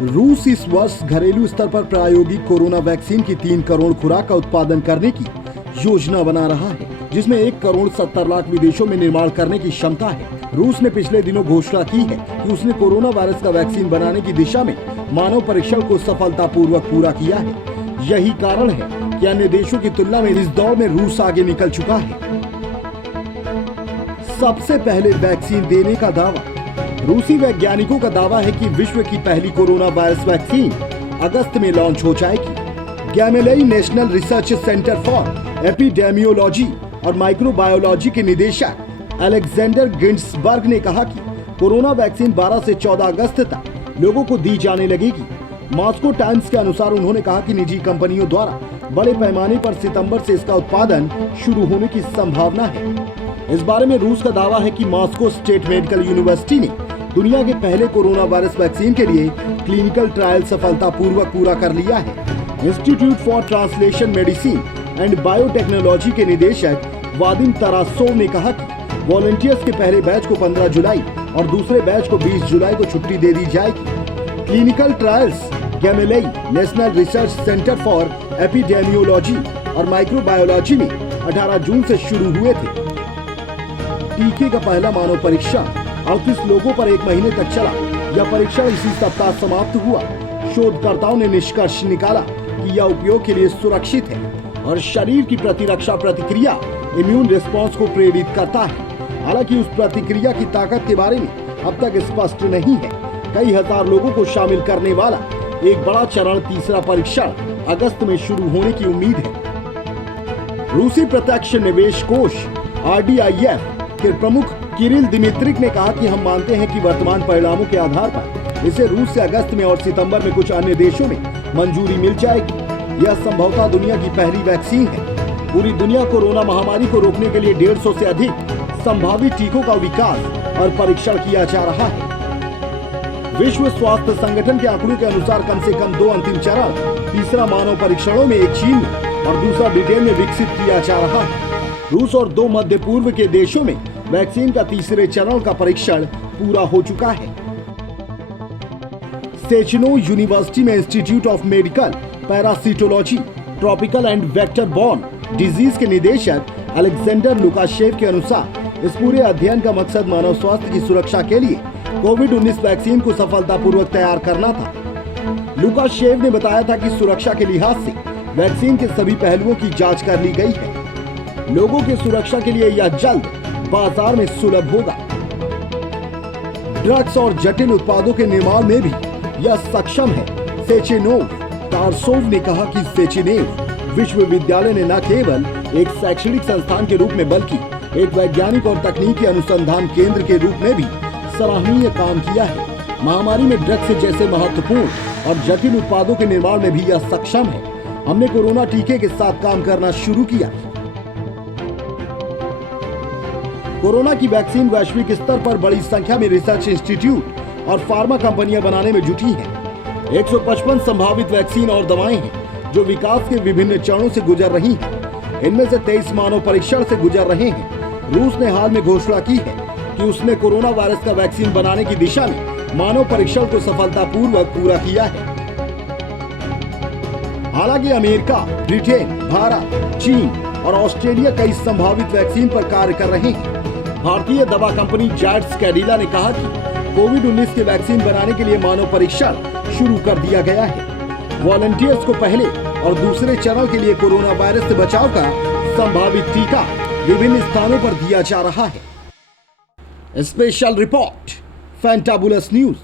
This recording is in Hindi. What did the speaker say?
रूस इस वर्ष घरेलू स्तर पर प्रायोगिक कोरोना वैक्सीन की 3 करोड़ खुराक का उत्पादन करने की योजना बना रहा है, जिसमें 1 करोड़ 70 लाख विदेशों में निर्माण करने की क्षमता है। रूस ने पिछले दिनों घोषणा की है कि उसने कोरोना वायरस का वैक्सीन बनाने की दिशा में मानव परीक्षण को सफलतापूर्वक पूरा किया है। यही कारण है कि अन्य देशों की तुलना में इस दौड़ में रूस आगे निकल चुका है। सबसे पहले वैक्सीन देने का दावा। रूसी वैज्ञानिकों का दावा है कि विश्व की पहली कोरोना वायरस वैक्सीन अगस्त में लॉन्च हो जाएगी। Gamaleya National Research Centre for Epidemiology और माइक्रोबायोलॉजी के निदेशक अलेक्जेंडर गिंट्सबर्ग ने कहा कि कोरोना वैक्सीन 12 से 14 अगस्त तक लोगों को दी जाने लगेगी। मॉस्को टाइम्स के अनुसार उन्होंने कहा कि निजी कंपनियों द्वारा बड़े पैमाने पर सितंबर से इसका उत्पादन शुरू होने की संभावना है। इस बारे में रूस का दावा है कि मॉस्को स्टेट मेडिकल यूनिवर्सिटी ने दुनिया के पहले कोरोना वायरस वैक्सीन के लिए क्लिनिकल ट्रायल सफलतापूर्वक पूरा कर लिया है। Institute for translation medicine and biotechnology के निदेशक वादिम तारासोव ने कहा कि वॉलंटियर्स के पहले बैच को 15 जुलाई और दूसरे बैच को 20 जुलाई को छुट्टी दे दी जाएगी। Clinical trials Gamaleya National Research Centre for Epidemiology और माइक्रोबायोलॉजी में 18 जून से शुरू हुए थे। टीके का पहला मानव परीक्षण 38 लोगों पर 1 महीने तक चला। यह परीक्षण इसी सप्ताह समाप्त हुआ। शोधकर्ताओं ने निष्कर्ष निकाला कि यह उपयोग के लिए सुरक्षित है और शरीर की प्रतिरक्षा प्रतिक्रिया इम्यून रिस्पॉन्स को प्रेरित करता है। हालांकि उस प्रतिक्रिया की ताकत के बारे में अब तक स्पष्ट नहीं है। कई हजार लोगों को शामिल करने वाला एक बड़ा चरण तीसरा परीक्षण अगस्त में शुरू होने की उम्मीद है। रूसी प्रत्यक्ष निवेश कोष RDIF के प्रमुख किरिल दिमित्रिक ने कहा कि हम मानते हैं कि वर्तमान परिणामों के आधार पर इसे रूस से अगस्त में और सितंबर में कुछ अन्य देशों में मंजूरी मिल जाएगी। यह संभवतः दुनिया की पहली वैक्सीन है। पूरी दुनिया कोरोना महामारी को रोकने के लिए 150 से अधिक संभावित टीकों का विकास और परीक्षण किया जा रहा है। विश्व स्वास्थ्य संगठन के आंकड़ों के अनुसार कम से कम 2 अंतिम चरण, तीसरा मानव परीक्षणों में एक चीन में और दूसरा ब्रिटेन में विकसित किया जा रहा है। रूस और 2 मध्य पूर्व के देशों में वैक्सीन का तीसरे चरण का परीक्षण पूरा हो चुका है। सेचनो यूनिवर्सिटी में institute of medical parasitology, tropical and vector borne disease के निदेशक अलेक्जेंडर लुकाशेव के अनुसार इस पूरे अध्ययन का मकसद मानव स्वास्थ्य की सुरक्षा के लिए कोविड-19 वैक्सीन को सफलतापूर्वक तैयार करना था। लुकाशेव ने बताया था कि सुरक्षा के लिहाज से वैक्सीन के सभी पहलुओं की जांच कर ली गई है। लोगों की सुरक्षा के लिए यह जल्द बाजार में सुलभ होगा। ड्रग्स और जटिल उत्पादों के निर्माण में भी यह सक्षम है। सेचेनोव तारसोव ने कहा कि सेचेनेव विश्वविद्यालय ने न केवल एक शैक्षणिक संस्थान के रूप में बल्कि एक वैज्ञानिक और तकनीकी अनुसंधान केंद्र के रूप में भी सराहनीय काम किया है। महामारी में ड्रग्स जैसे महत्वपूर्ण और जटिल उत्पादों के निर्माण में भी यह सक्षम है। हमने कोरोना टीके के साथ काम करना शुरू किया। कोरोना की वैक्सीन वैश्विक स्तर पर बड़ी संख्या में रिसर्च इंस्टीट्यूट और फार्मा कंपनियां बनाने में जुटी हैं। 155 संभावित वैक्सीन और दवाएं हैं जो विकास के विभिन्न चरणों से गुजर रही हैं। इनमें से 23 मानव परीक्षण से गुजर रहे हैं। रूस ने हाल में घोषणा की है कि उसने कोरोना वायरस का वैक्सीन बनाने की दिशा में मानव परीक्षण को सफलतापूर्वक पूरा किया है। हालांकि अमेरिका, ब्रिटेन, भारत, चीन और ऑस्ट्रेलिया कई संभावित वैक्सीन पर कार्य कर रहे हैं। भारतीय दवा कंपनी जायड्स कैडिला ने कहा कि कोविड-19 के वैक्सीन बनाने के लिए मानव परीक्षण शुरू कर दिया गया है। वॉलंटियर्स को पहले और दूसरे चरण के लिए कोरोना वायरस से बचाव का संभावित टीका विभिन्न स्थानों पर दिया जा रहा है। Special report, fantabulous news.